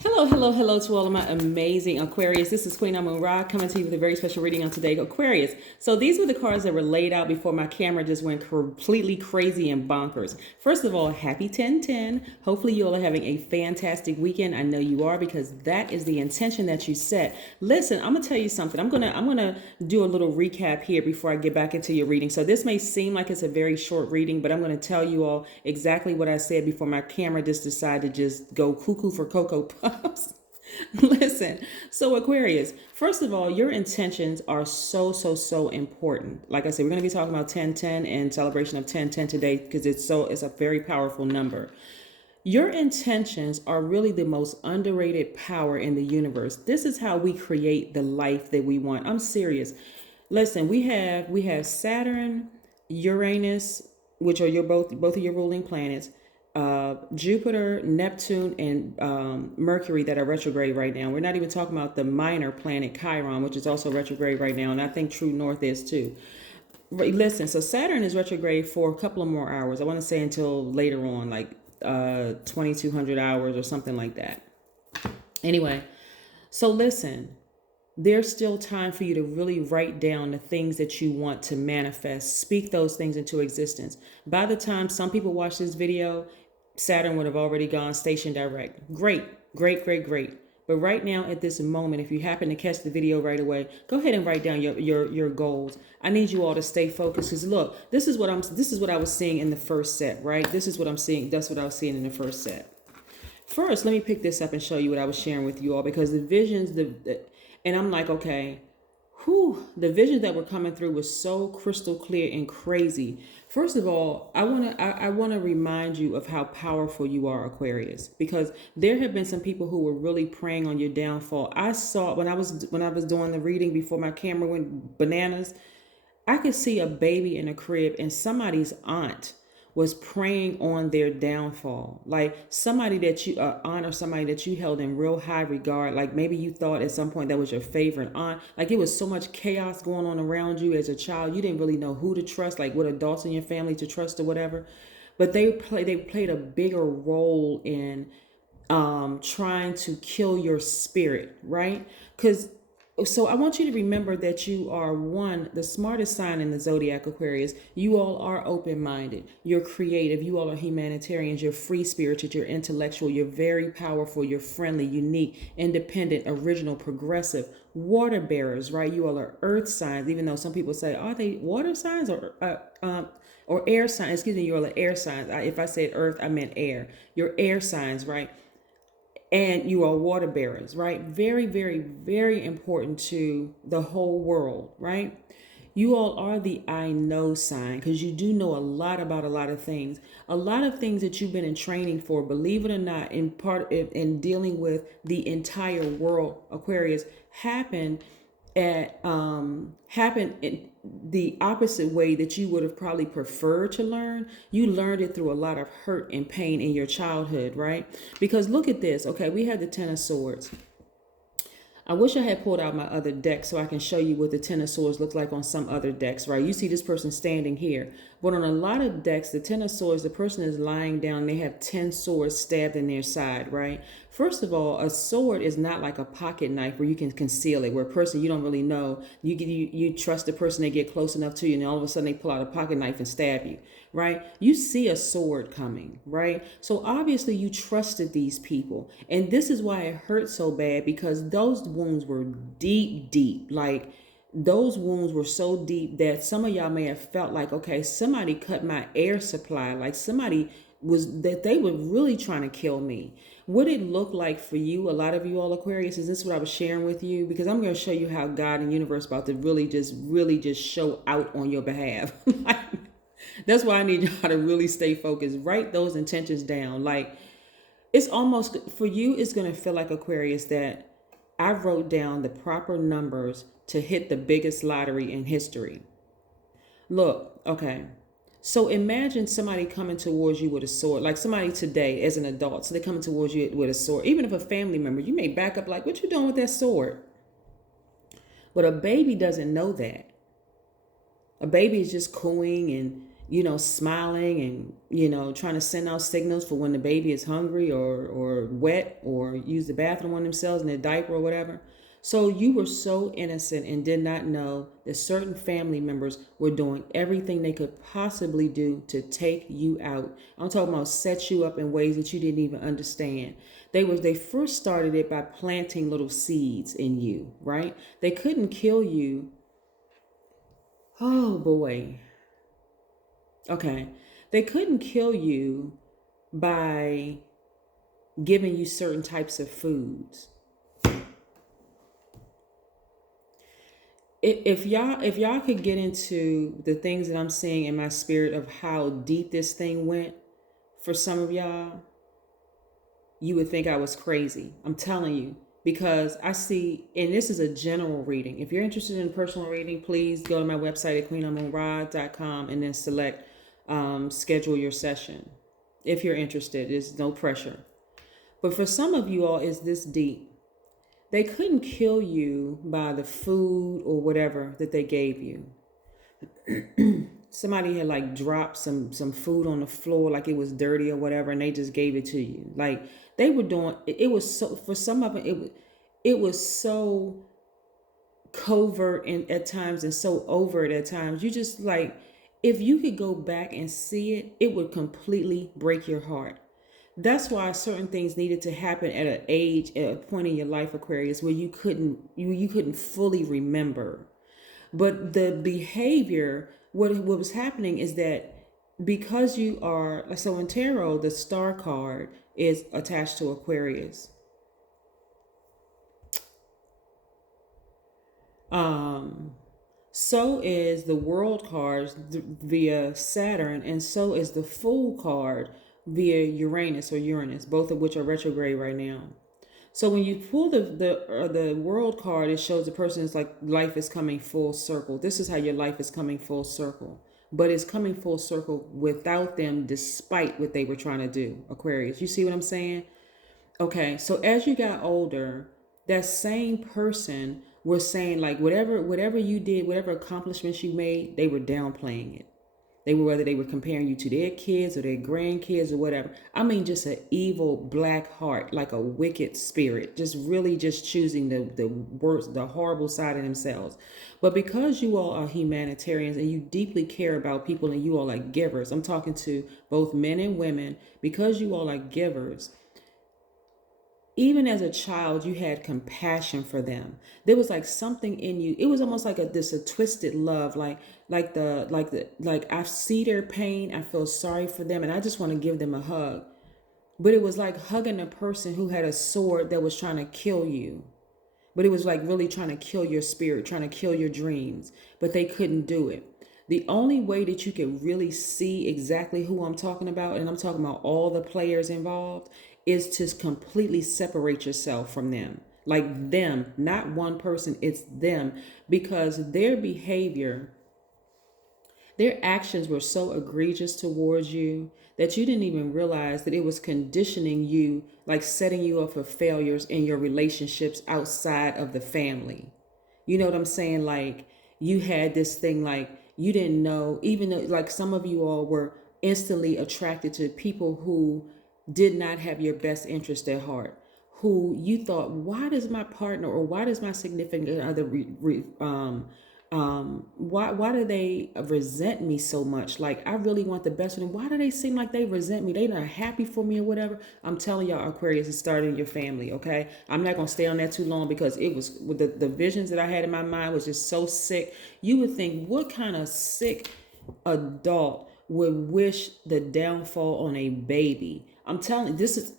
Hello, hello, hello to all of my amazing Aquarius. This is Queen Amun Ra coming to you with a very special reading on today, Aquarius. So these were the cards that were laid out before my camera just went completely crazy and bonkers. First of all, happy 10/10. Hopefully you all are having a fantastic weekend. I know you are because that is the intention that you set. Listen, I'm gonna tell you something. I'm gonna do a little recap here before I get back into your reading. So this may seem like it's a very short reading, but I'm gonna tell you all exactly what I said before my camera just decided to just go cuckoo for Cocoa Puffs. Listen, so Aquarius, first of all, your intentions are so important. Like I said, we're going to be talking about 10/10 and celebration of 10/10 today because it's a very powerful number. Your intentions are really the most underrated power in the universe. This is how we create the life that we want. I'm serious. Listen, we have Saturn, Uranus, which are your both of your ruling planets, Jupiter, Neptune, and Mercury that are retrograde right now. We're not even talking about the minor planet Chiron, which is also retrograde right now, and I think True North is too. Listen, so Saturn is retrograde for a couple of more hours. I want to say until later on, like 2200 hours or something like that. Anyway, so listen, there's still time for you to really write down the things that you want to manifest. Speak those things into existence. By the time some people watch this video, Saturn would have already gone station direct. Great, great, great, great. But right now at this moment, if you happen to catch the video right away, go ahead and write down your goals. I need you all to stay focused because look, this is what I was seeing in the first set, right? This is what I'm seeing. That's what I was seeing in the first set. First, let me pick this up and show you what I was sharing with you all because the visions, and I'm like, okay, the visions that were coming through was so crystal clear and crazy. First of all, I wanna remind you of how powerful you are, Aquarius, because there have been some people who were really preying on your downfall. I saw when I was doing the reading before my camera went bananas. I could see a baby in a crib and somebody's aunt was preying on their downfall. Like somebody that you, aunt or somebody that you held in real high regard. Like maybe you thought at some point that was your favorite aunt. Like it was so much chaos going on around you as a child. You didn't really know who to trust, like what adults in your family to trust or whatever. But they played a bigger role in trying to kill your spirit, right? Because so I want you to remember that you are the smartest sign in the Zodiac, Aquarius. You all are open-minded. You're creative. You all are humanitarians. You're free-spirited. You're intellectual. You're very powerful. You're friendly, unique, independent, original, progressive. Water bearers, right? You all are earth signs, even though some people say, are they water signs or air signs? Excuse me, you all are air signs. If I said earth, I meant air. You're air signs, right? And you are water bearers, right? Very, very, very important to the whole world, right? You all are the I know sign because you do know a lot about a lot of things. A lot of things that you've been in training for, believe it or not, in dealing with the entire world, Aquarius, happened in the opposite way that you would have probably preferred to learn. You learned it through a lot of hurt and pain in your childhood, right? Because look at this. Okay, we had the Ten of Swords. I wish I had pulled out my other deck so I can show you what the Ten of Swords looks like on some other decks, right? You see this person standing here. But on a lot of decks, the Ten of Swords, the person is lying down. They have 10 swords stabbed in their side, right? First of all, a sword is not like a pocket knife where you can conceal it, where a person you don't really know, you trust the person, they get close enough to you, and all of a sudden they pull out a pocket knife and stab you, right? You see a sword coming, right? So obviously you trusted these people. And this is why it hurt so bad, because those wounds were deep. Like those wounds were so deep that some of y'all may have felt like, okay, somebody cut my air supply. Like they were really trying to kill me. What it looked like for you, a lot of you all Aquarius, is this what I was sharing with you? Because I'm going to show you how God and universe about to really just show out on your behalf. That's why I need y'all to really stay focused. Write those intentions down. Like it's almost for you, it's going to feel like Aquarius that I wrote down the proper numbers to hit the biggest lottery in history. Look, okay. So imagine somebody coming towards you with a sword, like somebody today as an adult. So they're coming towards you with a sword. Even if a family member, you may back up like, what you doing with that sword? But a baby doesn't know that. A baby is just cooing smiling and, trying to send out signals for when the baby is hungry or wet or use the bathroom on themselves in their diaper or whatever. So you were so innocent and did not know that certain family members were doing everything they could possibly do to take you out. I'm talking about set you up in ways that you didn't even understand. They first started it by planting little seeds in you, right? They couldn't kill you. Oh boy. Okay. They couldn't kill you by giving you certain types of foods. If y'all could get into the things that I'm seeing in my spirit of how deep this thing went for some of y'all, you would think I was crazy. I'm telling you, because I see, and this is a general reading. If you're interested in personal reading, please go to my website at queenamunra.com and then select schedule your session. If you're interested, there's no pressure. But for some of you all, it's this deep. They couldn't kill you by the food or whatever that they gave you. Somebody had like dropped some food on the floor like it was dirty or whatever, and they just gave it to you. Like they were doing it was so, for some of it was so covert and at times and so overt at times. You just like, if you could go back and see it, it would completely break your heart. That's why certain things needed to happen at an age, at a point in your life, Aquarius, where you couldn't fully remember. But the behavior, what was happening is that because you are, so in tarot, the star card is attached to Aquarius. So is the world cards via Saturn, and so is the Fool card via Uranus, both of which are retrograde right now. So when you pull the world card, it shows the person is like life is coming full circle. This is how your life is coming full circle. But it's coming full circle without them, despite what they were trying to do, Aquarius. You see what I'm saying? Okay, so as you got older, that same person was saying like whatever you did, whatever accomplishments you made, they were downplaying it. Whether they were comparing you to their kids or their grandkids or whatever. I mean, just an evil black heart, like a wicked spirit, just really just choosing the worst, the horrible side of themselves. But because you all are humanitarians and you deeply care about people and you all are givers, I'm talking to both men and women, because you all are givers, even as a child, you had compassion for them. There was like something in you. It was almost like a twisted love, like I see their pain, I feel sorry for them, and I just want to give them a hug. But it was like hugging a person who had a sword that was trying to kill you. But it was like really trying to kill your spirit, trying to kill your dreams, but they couldn't do it. The only way that you could really see exactly who I'm talking about, and I'm talking about all the players involved, is to completely separate yourself from them. Like them, not one person, it's them. Because their behavior, their actions were so egregious towards you that you didn't even realize that it was conditioning you, like setting you up for failures in your relationships outside of the family. You know what I'm saying? Like you had this thing, like you didn't know, even though like some of you all were instantly attracted to people who did not have your best interest at heart, who you thought, why does my partner or why does my significant other why do they resent me so much? Like I really want the best for them. Why do they seem like they resent me? They not happy for me or whatever. I'm telling y'all, Aquarius, is starting your family. Okay, I'm not gonna stay on that too long because it was with the visions that I had in my mind was just so sick. You would think, what kind of sick adult would wish the downfall on a baby? I'm telling you, this is,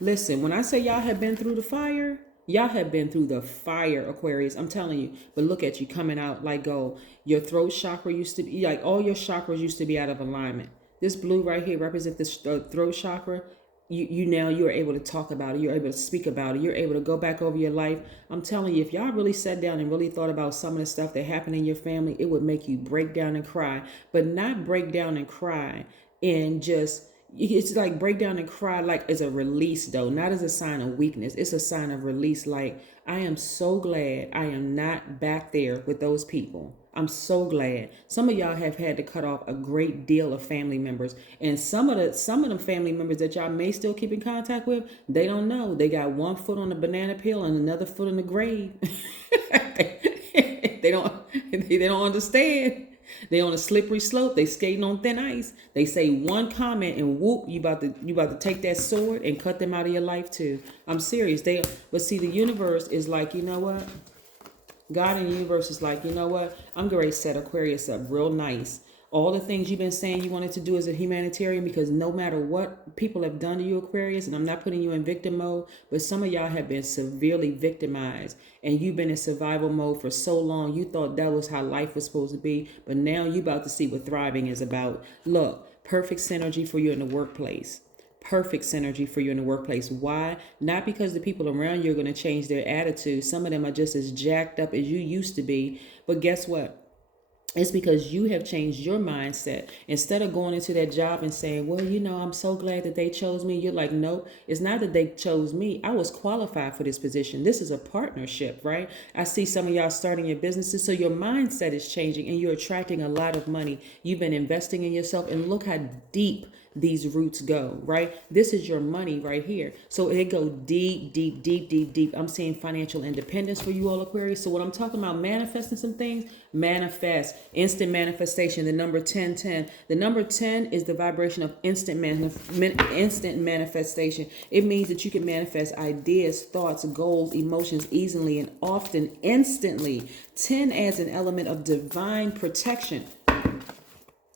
listen, when I say y'all have been through the fire, y'all have been through the fire, Aquarius. I'm telling you. But look at you coming out like gold. Your throat chakra used to be, like all your chakras used to be out of alignment. This blue right here represents the throat chakra. You are able to talk about it. You're able to speak about it. You're able to go back over your life. I'm telling you, if y'all really sat down and really thought about some of the stuff that happened in your family, it would make you break down and cry. But not break down and cry in just, It's like break down and cry, like as a release though, not as a sign of weakness. It's a sign of release. Like, I am so glad I am not back there with those people. I'm so glad. Some of y'all have had to cut off a great deal of family members, and some of them family members that y'all may still keep in contact with, they don't know. They got one foot on the banana peel and another foot in the grave. they don't they don't understand. They on a slippery slope. They skating on thin ice. They say one comment and whoop, you about to take that sword and cut them out of your life too. I'm serious. But see, the universe is like, you know what? God in the universe is like, you know what? I'm going to set Aquarius up real nice. All the things you've been saying you wanted to do as a humanitarian, because no matter what people have done to you, Aquarius, and I'm not putting you in victim mode, but some of y'all have been severely victimized, and you've been in survival mode for so long. You thought that was how life was supposed to be, but now you about to see what thriving is about. Look, perfect synergy for you in the workplace. Perfect synergy for you in the workplace. Why? Not because the people around you are going to change their attitude. Some of them are just as jacked up as you used to be. But guess what? It's because you have changed your mindset. Instead of going into that job and saying, well, you know, I'm so glad that they chose me. You're like, no, it's not that they chose me. I was qualified for this position. This is a partnership, right? I see some of y'all starting your businesses. So your mindset is changing and you're attracting a lot of money. You've been investing in yourself, and look how deep these roots go, right? This is your money right here. So it go deep, deep, deep, deep, deep. I'm seeing financial independence for you all, Aquarius. So when I'm talking about manifesting some things, manifest, instant manifestation, the number 1010. The number 10 is the vibration of instant manifestation. It means that you can manifest ideas, thoughts, goals, emotions easily and often instantly. 10 adds an element of divine protection.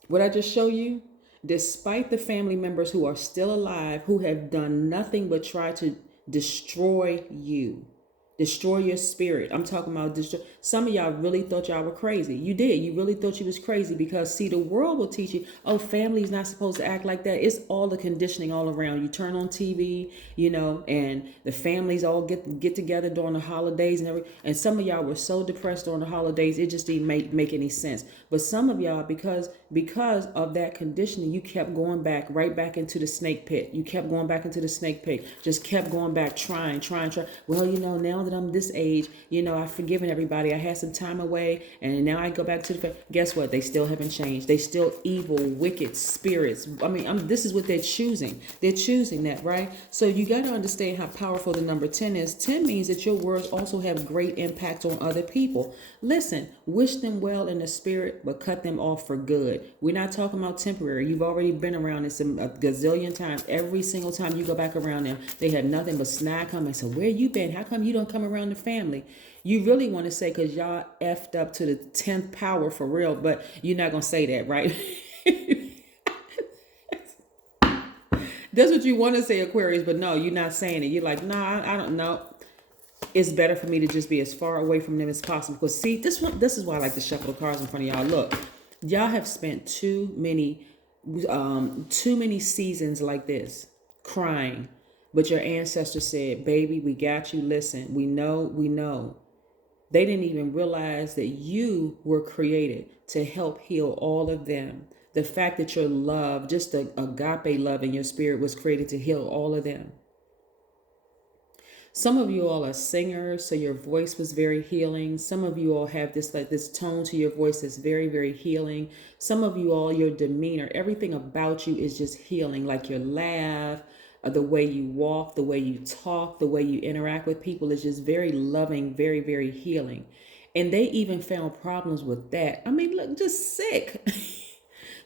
What I just show you, despite the family members who are still alive, who have done nothing but try to destroy you, destroy your spirit. I'm talking about some of y'all really thought y'all were crazy. You did. You really thought you was crazy, because see, the world will teach you, oh, family's not supposed to act like that. It's all the conditioning all around. You turn on TV, you know, and the families all get together during the holidays and everything. And some of y'all were so depressed during the holidays, it just didn't make any sense. But some of y'all, because of that conditioning, you kept going back, right back into the snake pit. You kept going back into the snake pit. Just kept going back, trying. Well, you know, now that I'm this age, you know, I've forgiven everybody. I had some time away, and now I go back to the. Guess what? They still haven't changed. They still evil, wicked spirits. I mean, this is what they're choosing. They're choosing that, right? So you got to understand how powerful the number 10 is. 10 means that your words also have great impact on other people. Listen, wish them well in the spirit, but cut them off for good. We're not talking about temporary. You've already been around this a gazillion times. Every single time you go back around them, they have nothing but snide comments. So where you been? How come you don't come around the family? You really want to say, because y'all effed up to the 10th power for real, but you're not going to say that, right? That's what you want to say, Aquarius, but no, you're not saying it. You're like, nah, I don't know. It's better for me to just be as far away from them as possible. Because see, this is why I like to shuffle the cards in front of y'all. Look, y'all have spent too many seasons like this, crying. But your ancestors said, baby, we got you. Listen, we know. They didn't even realize that you were created to help heal all of them. The fact that your love, just the agape love in your spirit, was created to heal all of them. Some of you all are singers, so your voice was very healing. Some of you all have this tone to your voice that's very, very healing. Some of you all, your demeanor, everything about you is just healing, like your laugh, the way you walk, the way you talk, the way you interact with people is just very loving, very, very healing. And they even found problems with that. I mean, look, just sick.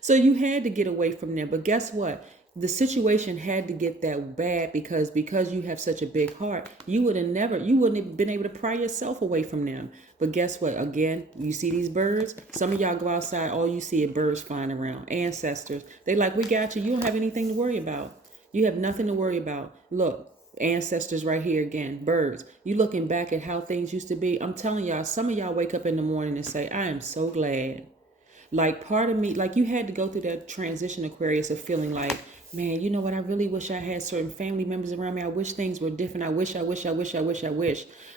So you had to get away from them. But guess what? The situation had to get that bad because you have such a big heart. You wouldn't have been able to pry yourself away from them. But guess what? Again, you see these birds? Some of y'all go outside, all you see are birds flying around. Ancestors. They like, we got you. You don't have anything to worry about. You have nothing to worry about. Look, ancestors right here again, birds. You looking back at how things used to be. I'm telling y'all, some of y'all wake up in the morning and say, I am so glad. Like part of me, like you had to go through that transition, Aquarius, of feeling like, man, you know what? I really wish I had certain family members around me. I wish things were different. I wish.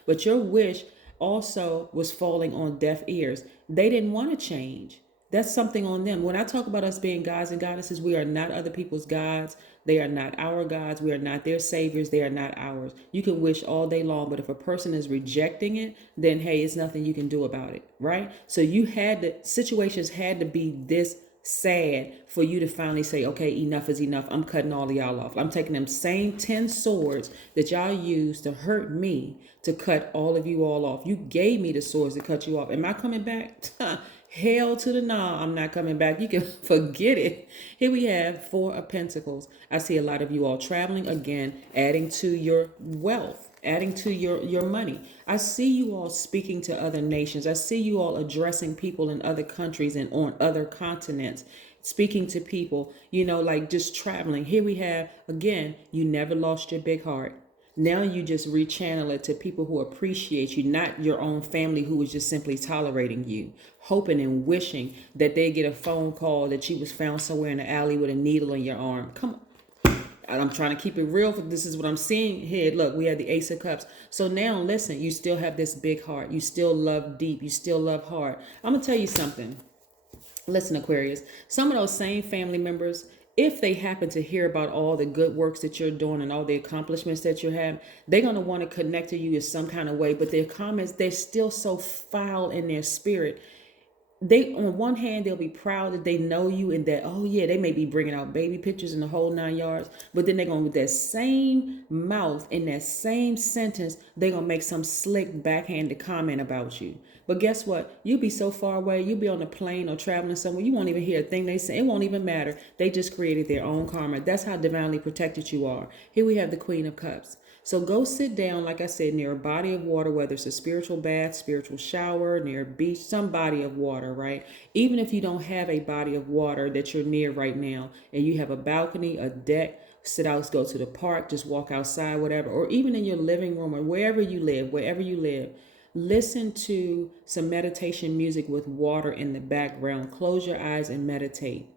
But your wish also was falling on deaf ears. They didn't want to change. That's something on them. When I talk about us being gods and goddesses, we are not other people's gods. They are not our gods. We are not their saviors. They are not ours. You can wish all day long, but if a person is rejecting it, then hey, it's nothing you can do about it, right? So situations had to be this sad for you to finally say, okay, enough is enough. I'm cutting all of y'all off. I'm taking them same 10 swords that y'all used to hurt me to cut all of you all off. You gave me the swords to cut you off. Am I coming back? Hell to the nah, I'm not coming back. You can forget it. Here we have 4 of Pentacles. I see a lot of you all traveling again, adding to your wealth, adding to your money. I see you all speaking to other nations. I see you all addressing people in other countries and on other continents, speaking to people, like just traveling. Here we have, again, you never lost your big heart. Now you just rechannel it to people who appreciate you, not your own family who is just simply tolerating you, hoping and wishing that they get a phone call that you was found somewhere in the alley with a needle in your arm. Come on. I'm trying to keep it real. This is what I'm seeing here. Look, we have the Ace of Cups. So now listen, you still have this big heart. You still love deep. You still love hard. I'm going to tell you something. Listen, Aquarius, some of those same family members, if they happen to hear about all the good works that you're doing and all the accomplishments that you have, they're going to want to connect to you in some kind of way. But their comments, they're still so foul in their spirit. They, on one hand, they'll be proud that they know you and that, oh yeah, they may be bringing out baby pictures in the whole 9 yards, but then they're going to, with that same mouth, in that same sentence, they're going to make some slick backhanded comment about you. But guess what? You'll be so far away. You'll be on a plane or traveling somewhere. You won't even hear a thing they say. It won't even matter. They just created their own karma. That's how divinely protected you are. Here we have the Queen of Cups. So go sit down, like I said, near a body of water, whether it's a spiritual bath, spiritual shower, near a beach, some body of water, right? Even if you don't have a body of water that you're near right now, and you have a balcony, a deck, sit out, go to the park, just walk outside, whatever, or even in your living room or wherever you live, listen to some meditation music with water in the background. Close your eyes and meditate.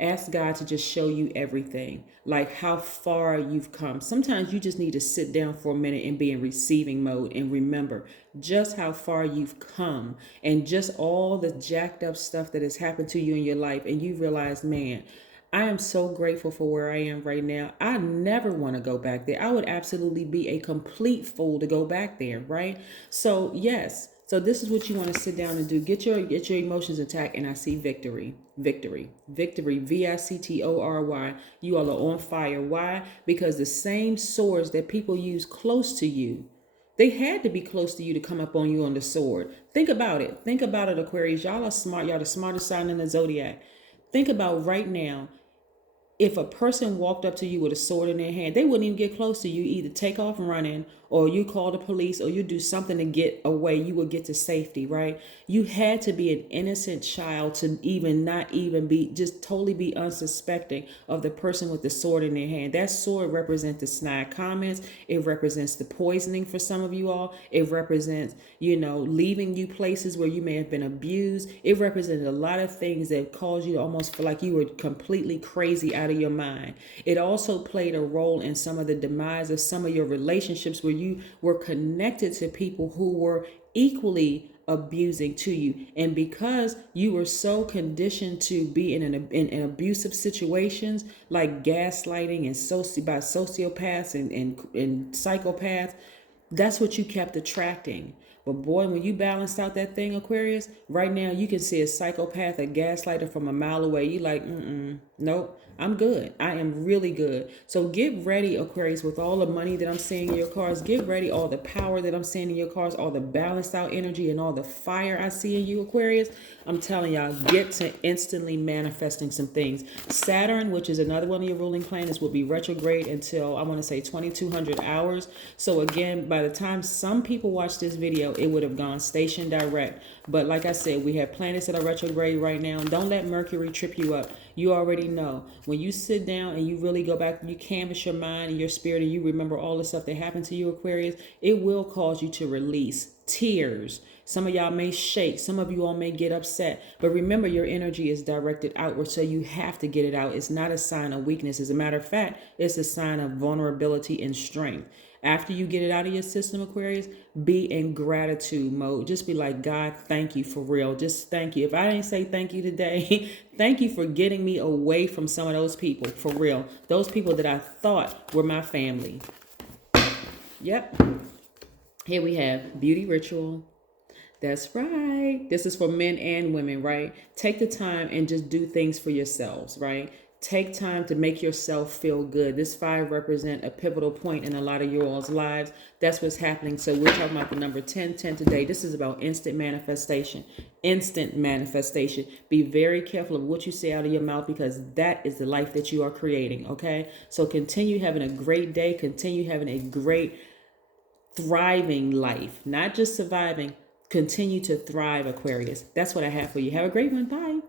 Ask God to just show you everything, like how far you've come. Sometimes you just need to sit down for a minute and be in receiving mode and remember just how far you've come and just all the jacked up stuff that has happened to you in your life. And you realize, man, I am so grateful for where I am right now. I never want to go back there. I would absolutely be a complete fool to go back there, right? So yes. So this is what you want to sit down and do. Get your emotions intact, and I see victory. Victory. Victory. You all are on fire. Why? Because the same swords that people use close to you, they had to be close to you to come up on you on the sword. Think about it. Think about it, Aquarius. Y'all are smart. Y'all the smartest sign in the Zodiac. Think about right now. If a person walked up to you with a sword in their hand, they wouldn't even get close to you. Either take off running, or you call the police, or you do something to get away. You would get to safety, right? You had to be an innocent child to not even be, just totally be unsuspecting of the person with the sword in their hand. That sword represents the snide comments. It represents the poisoning for some of you all. It represents, leaving you places where you may have been abused. It represented a lot of things that caused you to almost feel like you were completely crazy out of your mind. It also played a role in some of the demise of some of your relationships where you were connected to people who were equally abusing to you. And because you were so conditioned to be in abusive situations like gaslighting and by sociopaths and psychopaths, that's what you kept attracting. But boy, when you balanced out that thing, Aquarius, right now you can see a psychopath, a gaslighter from a mile away. You like, nope, I'm good. I am really good. So get ready, Aquarius, with all the money that I'm seeing in your cards. Get ready, all the power that I'm seeing in your cards, all the balanced out energy and all the fire I see in you, Aquarius. I'm telling y'all, get to instantly manifesting some things. Saturn, which is another one of your ruling planets, will be retrograde until, I want to say, 2200 hours. So again, by the time some people watch this video, it would have gone station direct. But like I said, we have planets that are retrograde right now. Don't let Mercury trip you up. You already know. When you sit down and you really go back, you canvas your mind and your spirit, and you remember all the stuff that happened to you, Aquarius, it will cause you to release tears. Some of y'all may shake. Some of you all may get upset. But remember, your energy is directed outward, so you have to get it out. It's not a sign of weakness. As a matter of fact, it's a sign of vulnerability and strength. After you get it out of your system, Aquarius, be in gratitude mode. Just be like, God, thank you for real. Just thank you. If I didn't say thank you today, thank you for getting me away from some of those people, for real. Those people that I thought were my family. Yep. Here we have beauty ritual. That's right. This is for men and women, right? Take the time and just do things for yourselves, right? Take time to make yourself feel good. This 5 represent a pivotal point in a lot of your all's lives. That's what's happening. So we're talking about the number 1010 today. This is about instant manifestation. Instant manifestation. Be very careful of what you say out of your mouth, because that is the life that you are creating, okay? So continue having a great day. Continue having a great, thriving life. Not just surviving. Continue to thrive, Aquarius. That's what I have for you. Have a great one. Bye.